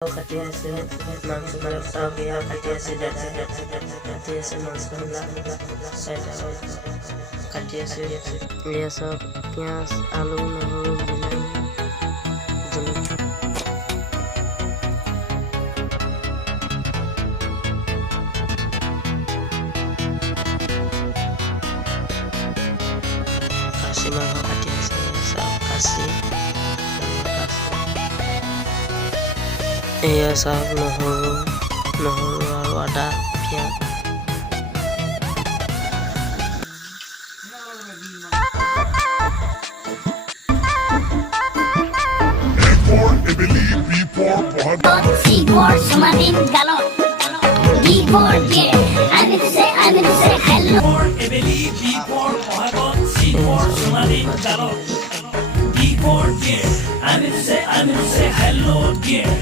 কাটি আছে মাংসবিলাক চাওক এয়া কাটি আছে কাটি আছে মাংসবিলাক কাটি আছে এয়া চাওক পিঁয়াজ আলু নহৰু বিলাহী জলকীয়া খাচী মাংস কাটি আছে চাওক খাচী এয়া চাওক নহৰু আৰু আদা পিঁয়াজ C for Sumatin Galon. D for deer. I'm going to say hello. For Emily, B for Mohagon, C for Sumatin Galon. D for deer. I'm going to say hello, dear.